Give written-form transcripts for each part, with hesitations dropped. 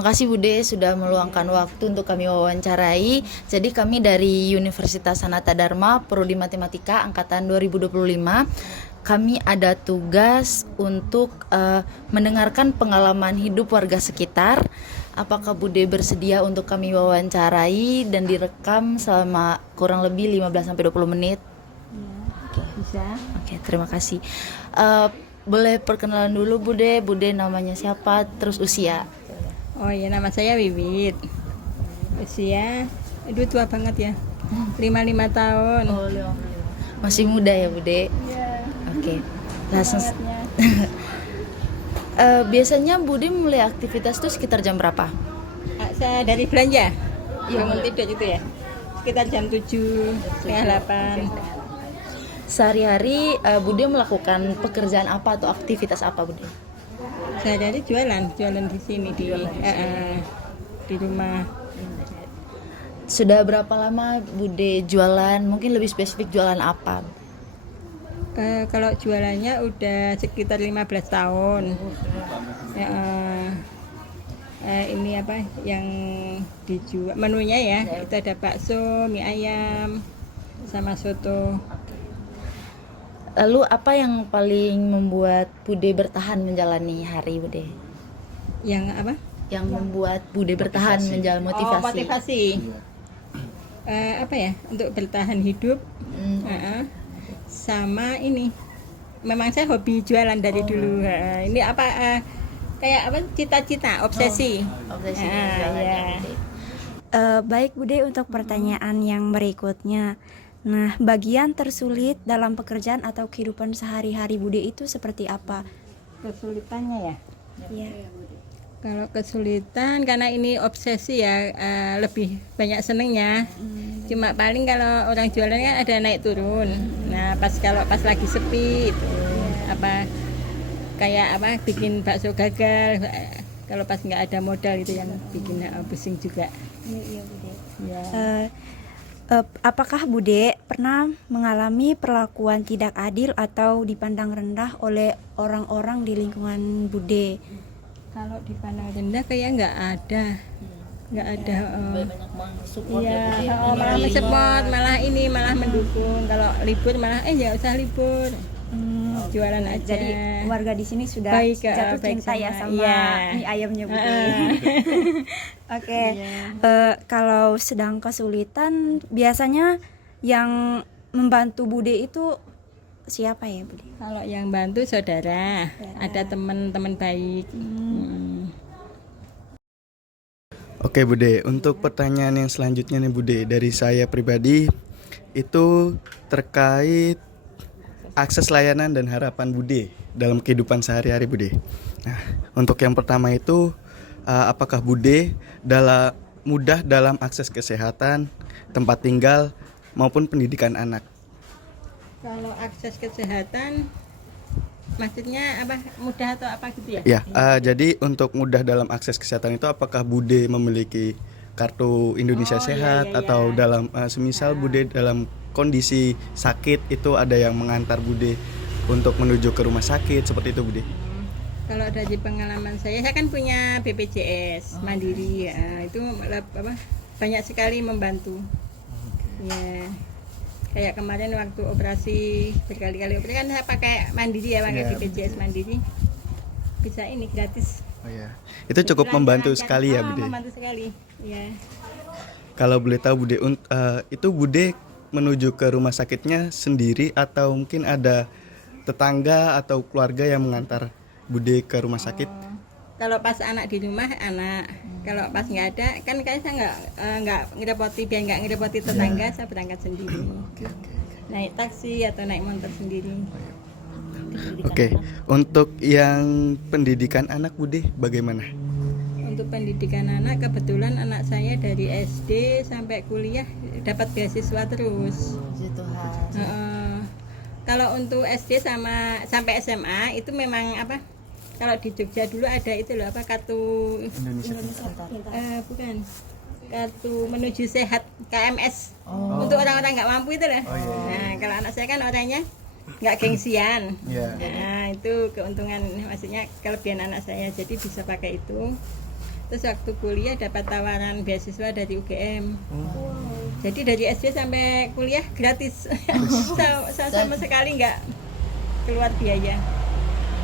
Terima kasih Bude sudah meluangkan waktu untuk kami wawancarai. Jadi kami dari Universitas Sanata Dharma, Prodi Matematika angkatan 2025. Kami ada tugas untuk mendengarkan pengalaman hidup warga sekitar. Apakah Bude bersedia untuk kami wawancarai dan direkam selama kurang lebih 15-20 menit? Bisa. Oke, terima kasih. Boleh perkenalan dulu Bude namanya siapa, terus usia? Oh ya, nama saya Wiwit. Usia, aduh tua banget ya. 55 tahun. Oh, 55. Masih muda ya Bude? Iya. Oke. Langsung. Semangatnya. Biasanya Bude mulai aktivitas tuh sekitar jam berapa? Saya dari belanja. Iya, Bangun boleh. tidur gitu ya. Sekitar jam 7, setengah 8. Sehari-hari Bude melakukan pekerjaan apa atau aktivitas apa Bude? Sehari-hari jualan di sini di rumah. Sudah berapa lama Bude jualan? Mungkin lebih spesifik jualan apa? Kalau jualannya udah sekitar 15 tahun. Ini apa yang dijual menunya ya, itu ada bakso, mie ayam, sama soto. Lalu apa yang paling membuat Bude bertahan menjalani hari Bude? Yang apa? Yang membuat Bude bertahan menjalani motivasi? Oh, motivasi. Apa ya, untuk bertahan hidup. Sama ini, memang saya hobi jualan dari dulu. Ini apa, kayak apa, cita-cita, obsesi. Obsesi Ah, jualan ya. ya, Bude. Baik Bude, untuk pertanyaan yang berikutnya. Nah, bagian tersulit dalam pekerjaan atau kehidupan sehari-hari Bude itu seperti apa? Kesulitannya ya. Ya. Kalau kesulitan karena ini obsesi ya, lebih banyak senengnya. Cuma paling kalau orang jualan kan ada naik turun. Nah, kalau pas lagi sepi itu apa kayak apa bikin bakso gagal. Kalau pas nggak ada modal itu yang bikin pusing juga. Iya Bude. Ya. Apakah Bude pernah mengalami perlakuan tidak adil atau dipandang rendah oleh orang-orang di lingkungan Bude? Kalau dipandang rendah kayak nggak ada. Banyak support Iya, ya Bude. malah mensupport, malah mendukung. Kalau libur malah ya usah libur. Jualan aja. Jadi warga di sini sudah Baik, jatuh baik cinta ya sama iya. mie ayamnya Bude. Oke. Iya. Kalau sedang kesulitan, biasanya yang membantu Bude itu siapa ya Bude? Kalau yang bantu saudara, ada teman-teman baik. Oke Bude, untuk pertanyaan yang selanjutnya nih Bude, dari saya pribadi itu terkait akses layanan dan harapan Bude dalam kehidupan sehari-hari Bude. Nah, untuk yang pertama itu apakah Bude mudah dalam akses kesehatan, tempat tinggal maupun pendidikan anak? Kalau akses kesehatan, maksudnya apa? Mudah atau apa gitu ya? Ya, jadi untuk mudah dalam akses kesehatan itu apakah Bude memiliki kartu Indonesia Oh, Sehat iya. atau dalam semisal Bude dalam kondisi sakit itu ada yang mengantar Bude untuk menuju ke rumah sakit seperti itu Bude? Kalau dari pengalaman saya kan punya BPJS Mandiri ya, itu apa, banyak sekali membantu. Ya, kayak kemarin waktu operasi berkali-kali operasi kan saya pakai Mandiri ya, pakai Iya, BPJS Mandiri, bisa ini gratis. Oh ya, itu cukup membantu sekali ya Bude. Membantu sekali. Ya. Kalau boleh tahu Bude, itu Bude menuju ke rumah sakitnya sendiri atau mungkin ada tetangga atau keluarga yang mengantar Bude ke rumah sakit? Kalau pas anak di rumah anak, kalau pas nggak ada kan kayak saya nggak ngerepoti, biar nggak ngerepoti tetangga, saya berangkat sendiri. Naik taksi atau naik motor sendiri. Oke, untuk yang pendidikan anak Bude bagaimana? Untuk pendidikan anak, kebetulan anak saya dari SD sampai kuliah dapat beasiswa terus. Puji Tuhan. Kalau untuk SD sampai SMA itu memang apa? Kalau di Jogja dulu ada itu loh, apa, kartu bukan kartu menuju sehat, KMS, untuk orang-orang nggak mampu itu loh. Nah, kalau anak saya kan orangnya nggak gengsian. Nah, itu keuntungan, maksudnya kelebihan anak saya, jadi bisa pakai itu. Terus waktu kuliah dapat tawaran beasiswa dari UGM. Jadi dari SD sampai kuliah gratis. Sama sekali nggak keluar biaya.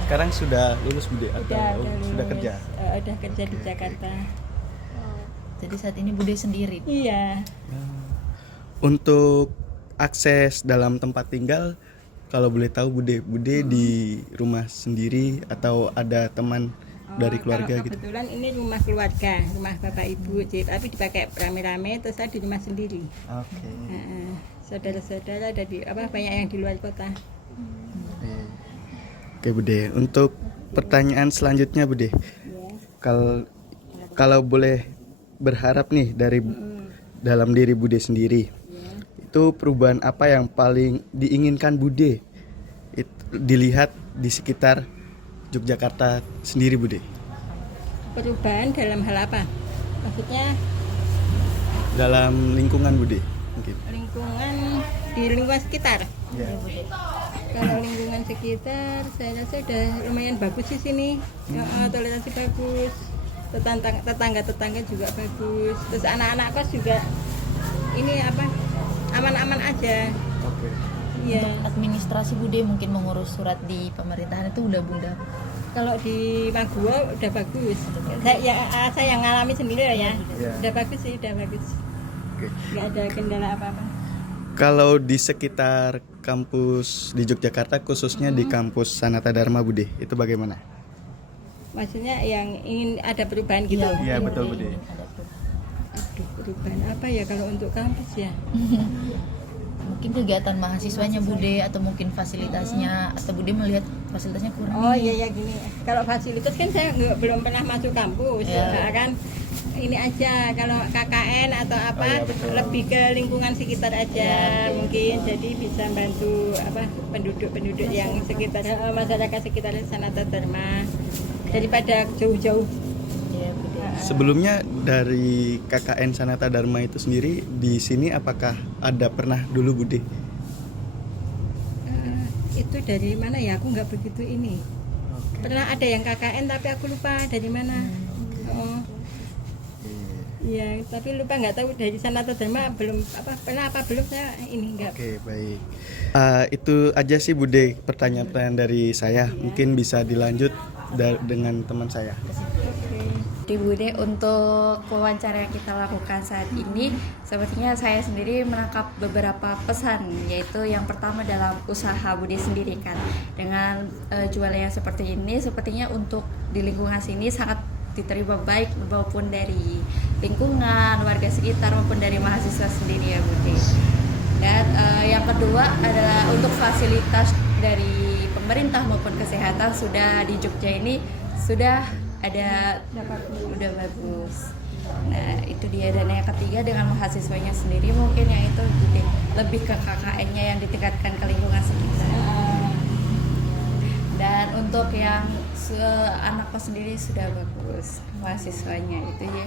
Sekarang sudah lulus Bude atau Lulus. sudah kerja? Udah kerja di Jakarta. Jadi saat ini Bude sendiri. Iya. Untuk akses dalam tempat tinggal, kalau boleh tahu Bude di rumah sendiri atau ada teman dari keluarga Kalau gitu? kebetulan ini rumah keluarga, rumah bapak ibu, tapi dipakai rame-rame. Terus saya di rumah sendiri. Oke. Saudara-saudara dari banyak yang di luar kota. Oke Bude, untuk pertanyaan selanjutnya Bude, kalau boleh berharap nih dari dalam diri Bude sendiri, itu perubahan apa yang paling diinginkan Bude dilihat di sekitar Yogyakarta sendiri Bude? Perubahan dalam hal apa? Maksudnya Dalam lingkungan Bude mungkin. di lingkungan sekitar. Ya. Kalau lingkungan sekitar saya rasa udah lumayan bagus di sini. Toleransi bagus. Tetangga juga bagus. Terus anak-anak kos juga ini aman-aman aja. Oke. Iya. Untuk administrasi Bude mungkin mengurus surat di pemerintahan itu udah Bunda. Kalau di Magua udah bagus. Saya yang ngalami sendiri ya. Iya. Udah bagus sih, udah bagus. Oke. Nggak ada kendala apa-apa. Kalau di sekitar kampus di Yogyakarta, khususnya di kampus Sanata Dharma Bude, itu bagaimana? Maksudnya yang ingin ada perubahan gitu. Iya, betul Bude. Aduh, perubahan apa ya kalau untuk kampus ya? Mungkin kegiatan mahasiswanya Bude atau mungkin fasilitasnya, atau Bude melihat fasilitasnya kurang. Oh iya gini. Kalau fasilitas kan saya belum pernah masuk kampus. Ya. Nah, kan ini aja kalau KKN atau apa lebih ke lingkungan sekitar aja mungkin, jadi bisa bantu penduduk-penduduk yang sekitar masyarakat sekitar Sanata Dharma daripada jauh-jauh. Iya, Bude. Sebelumnya dari KKN Sanata Dharma itu sendiri di sini apakah ada pernah dulu Bude? Itu dari mana ya? Aku nggak begitu ini. Pernah ada yang KKN tapi aku lupa dari mana. Oh. Iya, tapi lupa nggak tahu dari Sanata Dharma belum pernah belum saya ini nggak. Oke, baik. Itu aja sih Bude pertanyaan-pertanyaan dari saya. Mungkin bisa dilanjut dengan teman saya. Di Bude, untuk wawancara yang kita lakukan saat ini, sepertinya saya sendiri menangkap beberapa pesan, yaitu yang pertama dalam usaha Bude sendiri kan. Dengan jualan yang seperti ini, sepertinya untuk di lingkungan sini sangat diterima baik maupun dari lingkungan, warga sekitar maupun dari mahasiswa sendiri ya Bude. Dan yang kedua adalah untuk fasilitas dari pemerintah maupun kesehatan sudah di Jogja ini sudah ada, udah bagus. Nah itu dia. Dan yang ketiga dengan mahasiswanya sendiri mungkin yang itu lebih ke KKN-nya yang ditingkatkan ke lingkungan sekitar. Dan untuk yang anak kos sendiri sudah bagus mahasiswanya itu ya.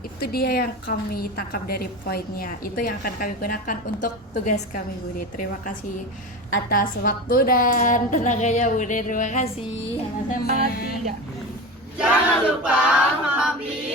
Itu dia yang kami tangkap dari poinnya. Itu yang akan kami gunakan untuk tugas kami Bude. Terima kasih atas waktu dan tenaganya Bude. Terima kasih. Sama-sama. Jangan lupa memahami